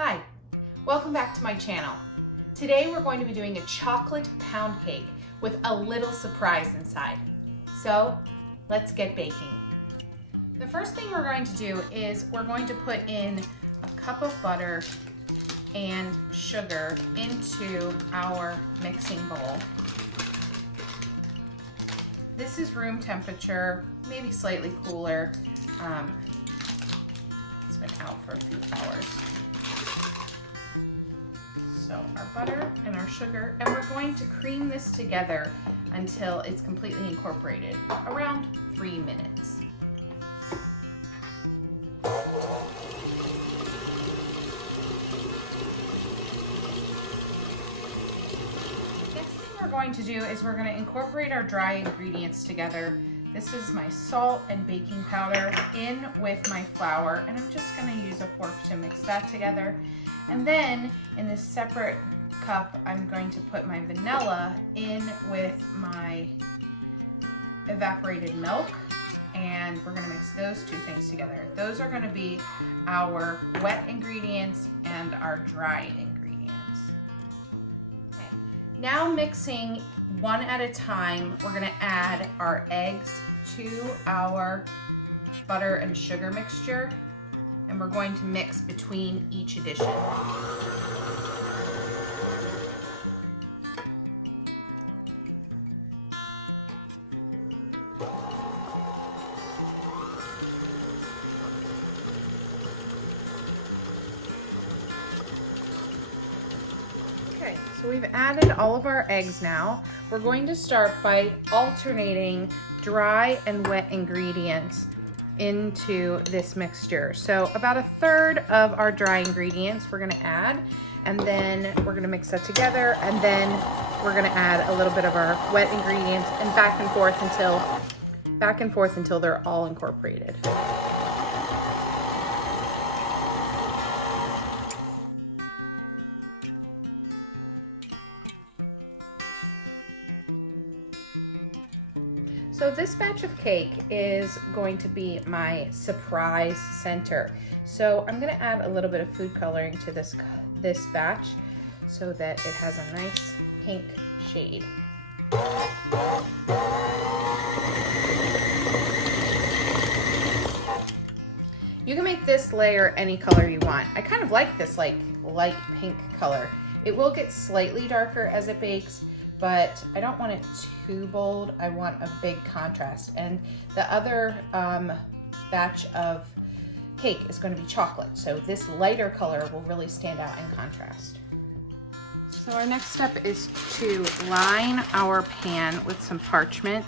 Hi, welcome back to my channel. Today we're going to be doing a chocolate pound cake with a little surprise inside. So let's get baking. The first thing we're going to do is we're going to put in a cup of butter and sugar into our mixing bowl. This is room temperature, maybe slightly cooler. It's been out for a few hours. So our butter and our sugar, and we're going to cream this together until it's completely incorporated, around 3 minutes. Next thing we're going to do is we're going to incorporate our dry ingredients together. This is my salt and baking powder in with my flour, and I'm just going to use a fork to mix that together. And then in this separate cup, I'm going to put my vanilla in with my evaporated milk, and we're going to mix those two things together. Those are going to be our wet ingredients and our dry ingredients. Okay. Now mixing one at a time, we're going to add our eggs to our butter and sugar mixture, and we're going to mix between each addition. Okay, so we've added all of our eggs now. We're going to start by alternating dry and wet ingredients into this mixture. So about 1/3 of our dry ingredients we're going to add, and then we're going to mix that together, and then we're going to add a little bit of our wet ingredients, and back and forth until they're all incorporated. So this batch of cake is going to be my surprise center. So I'm going to add a little bit of food coloring to this batch so that it has a nice pink shade. You can make this layer any color you want. I kind of like this like light pink color. It will get slightly darker as it bakes, but I don't want it too bold. I want a big contrast. And the other batch of cake is going to be chocolate, so this lighter color will really stand out in contrast. So our next step is to line our pan with some parchment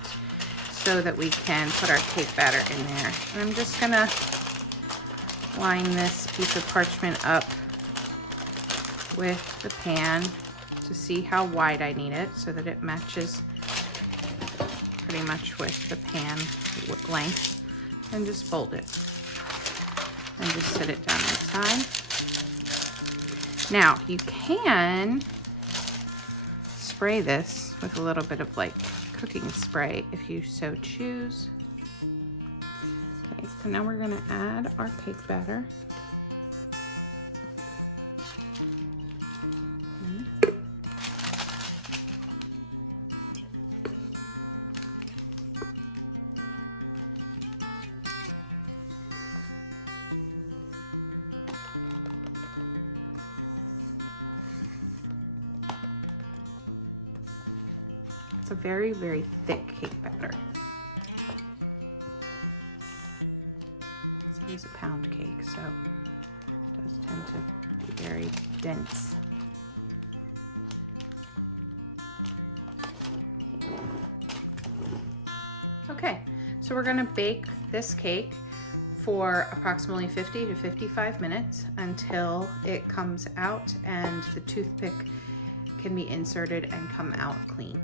so that we can put our cake batter in there. And I'm just going to line this piece of parchment up with the pan to see how wide I need it so that it matches pretty much with the pan length, and just fold it and just set it down inside. Now you can spray this with a little bit of like cooking spray if you so choose. Okay, so now we're going to add our cake batter. It's a very, very thick cake batter. This is a pound cake, so it does tend to be very dense. Okay, so we're going to bake this cake for approximately 50 to 55 minutes until it comes out and the toothpick can be inserted and come out clean.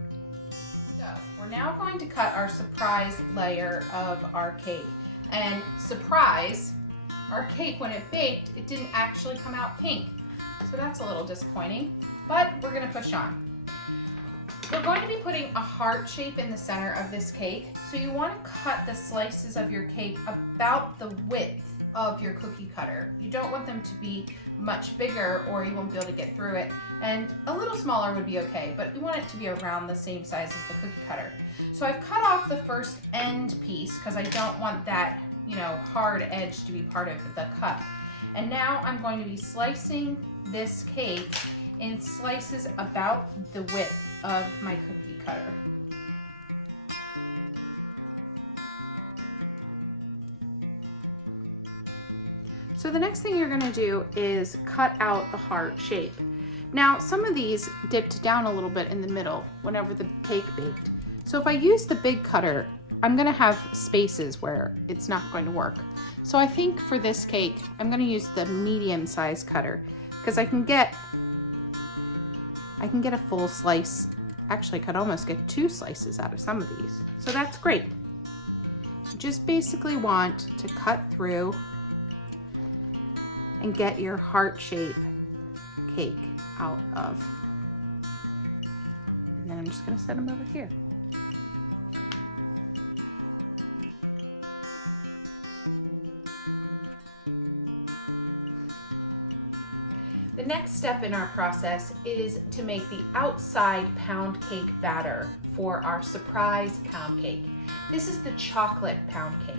So we're now going to cut our surprise layer of our cake. And surprise, our cake, when it baked, it didn't actually come out pink. So that's a little disappointing, but we're going to push on. We're going to be putting a heart shape in the center of this cake. So you want to cut the slices of your cake about the width of your cookie cutter. You don't want them to be much bigger or you won't be able to get through it. And a little smaller would be okay, but we want it to be around the same size as the cookie cutter. So I've cut off the first end piece because I don't want that, hard edge to be part of the cut. And now I'm going to be slicing this cake in slices about the width of my cookie cutter. So the next thing you're going to do is cut out the heart shape. Now some of these dipped down a little bit in the middle whenever the cake baked. So if I use the big cutter, I'm going to have spaces where it's not going to work. So I think for this cake, I'm going to use the medium size cutter because I can get a full slice. Actually, I could almost get 2 slices out of some of these. So that's great. You just basically want to cut through and get your heart shape cake out of. And then I'm just going to set it over here. The next step in our process is to make the outside pound cake batter for our surprise pound cake. This is the chocolate pound cake.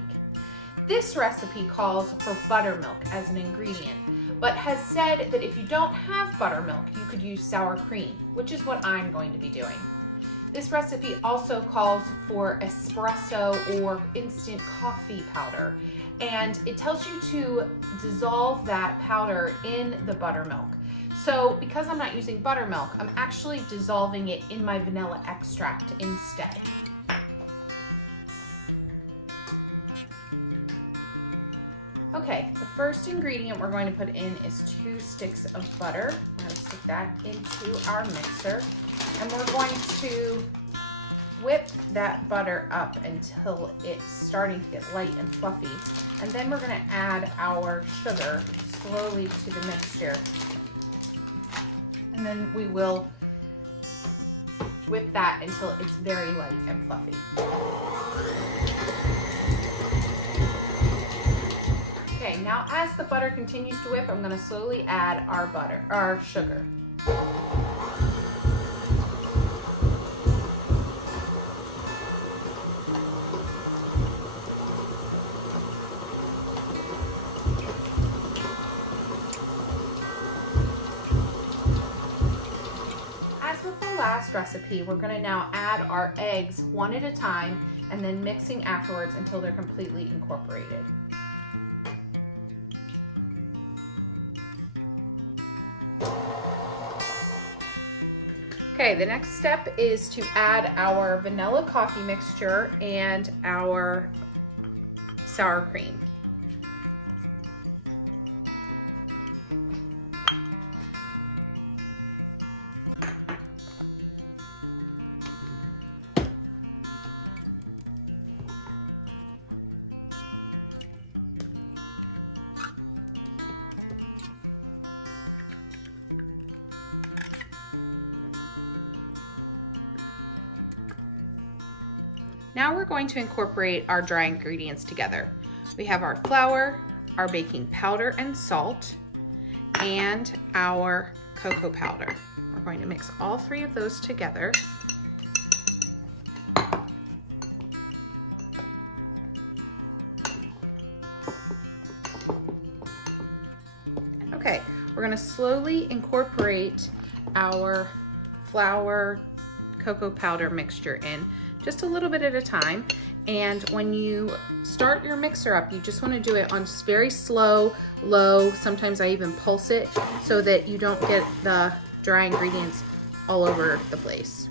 This recipe calls for buttermilk as an ingredient, but has said that if you don't have buttermilk, you could use sour cream, which is what I'm going to be doing. This recipe also calls for espresso or instant coffee powder, and it tells you to dissolve that powder in the buttermilk. So because I'm not using buttermilk, I'm actually dissolving it in my vanilla extract instead. Okay, the first ingredient we're going to put in is 2 sticks of butter. I'm going to stick that into our mixer, and we're going to whip that butter up until it's starting to get light and fluffy. And then we're going to add our sugar slowly to the mixture. And then we will whip that until it's very light and fluffy. Okay, now as the butter continues to whip, I'm going to slowly add our sugar. Recipe, we're going to now add our eggs one at a time and then mixing afterwards until they're completely incorporated. Okay, the next step is to add our vanilla coffee mixture and our sour cream. Now we're going to incorporate our dry ingredients together. We have our flour, our baking powder and salt, and our cocoa powder. We're going to mix all 3 of those together. Okay, we're going to slowly incorporate our flour cocoa powder mixture in just a little bit at a time. And when you start your mixer up, you just want to do it on just very slow, low. Sometimes I even pulse it so that you don't get the dry ingredients all over the place.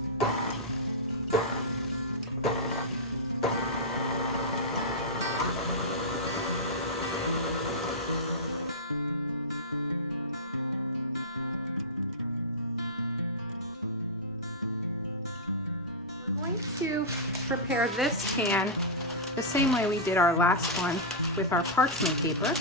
Prepare this pan the same way we did our last one with our parchment paper.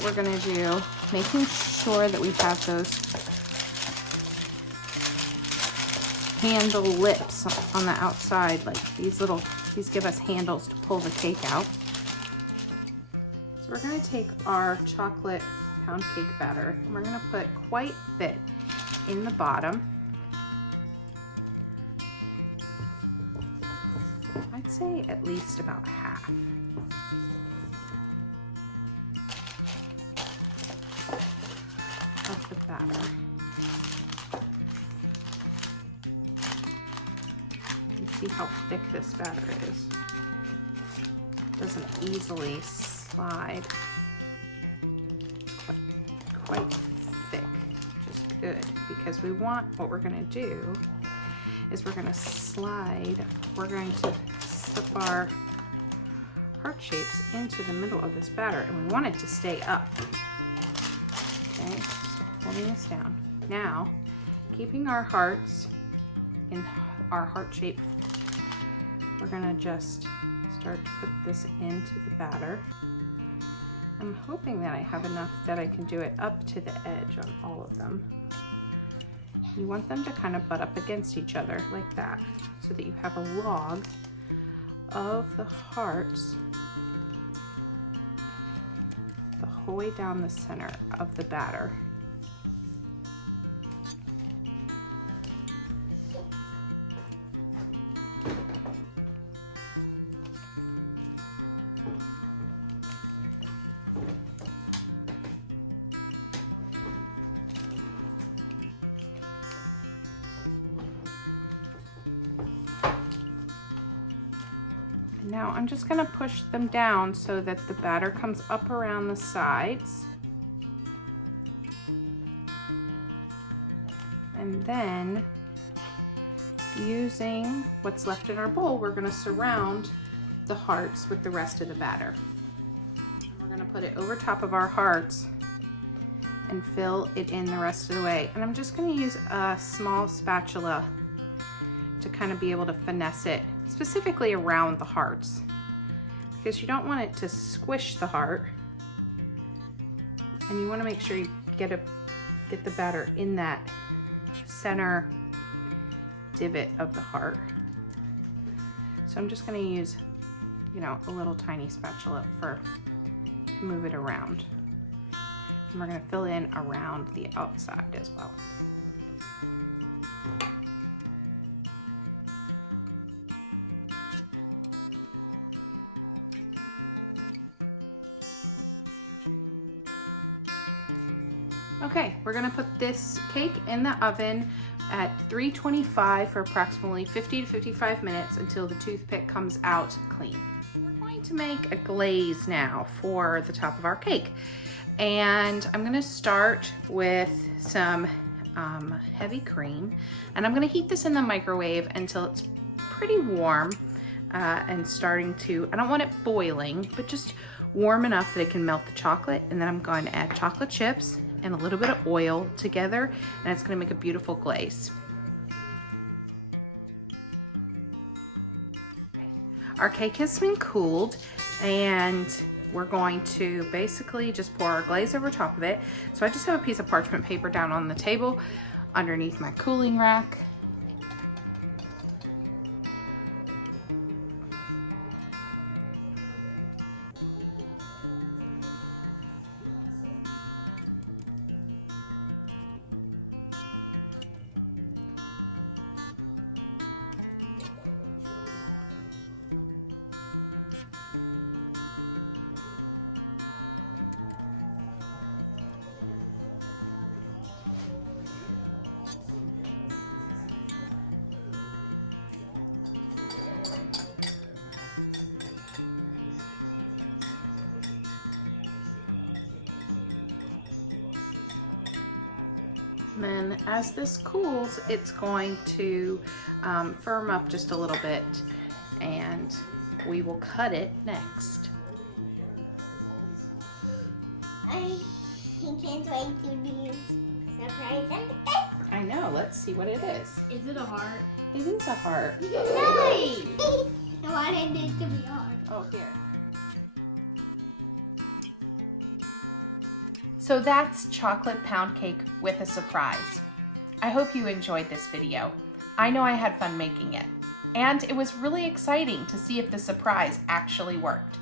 what we're gonna do, making sure that we have those handle lips on the outside, like these give us handles to pull the cake out. So we're gonna take our chocolate pound cake batter and we're gonna put quite a bit in the bottom. I'd say at least about half. Of the batter. See how thick this batter is. It doesn't easily slide. Quite thick, which is good because we want, what we're going to do is we're going to slide, we're going to slip our heart shapes into the middle of this batter, and we want it to stay up. Okay, so holding this down. Now, keeping our hearts in our heart shape, we're going to just start to put this into the batter. I'm hoping that I have enough that I can do it up to the edge on all of them. You want them to kind of butt up against each other like that, so that you have a log of the hearts the whole way down the center of the batter. I'm just going to push them down so that the batter comes up around the sides. And then, using what's left in our bowl, we're going to surround the hearts with the rest of the batter. We're going to put it over top of our hearts and fill it in the rest of the way. And I'm just going to use a small spatula to kind of be able to finesse it, specifically around the hearts, because you don't want it to squish the heart, and you want to make sure you get the batter in that center divot of the heart. So I'm just going to use, a little tiny spatula to move it around, and we're going to fill in around the outside as well. Okay, we're gonna put this cake in the oven at 325 for approximately 50 to 55 minutes until the toothpick comes out clean. I'm going to make a glaze now for the top of our cake. And I'm gonna start with some heavy cream. And I'm gonna heat this in the microwave until it's pretty warm and starting to, I don't want it boiling, but just warm enough that it can melt the chocolate. And then I'm going to add chocolate chips and a little bit of oil together, and it's going to make a beautiful glaze. Our cake has been cooled, and we're going to basically just pour our glaze over top of it. So I just have a piece of parchment paper down on the table underneath my cooling rack. As this cools, it's going to firm up just a little bit, and we will cut it next. I can't wait to be surprised. I know, let's see what it is. Is it a heart? It is a heart. I wanted it to be hard. Oh, here. So that's chocolate pound cake with a surprise. I hope you enjoyed this video. I know I had fun making it. And it was really exciting to see if the surprise actually worked.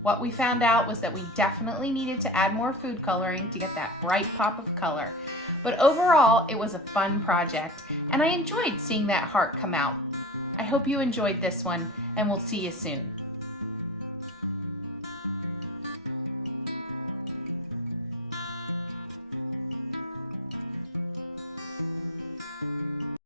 What we found out was that we definitely needed to add more food coloring to get that bright pop of color. But overall, it was a fun project, and I enjoyed seeing that heart come out. I hope you enjoyed this one, and we'll see you soon.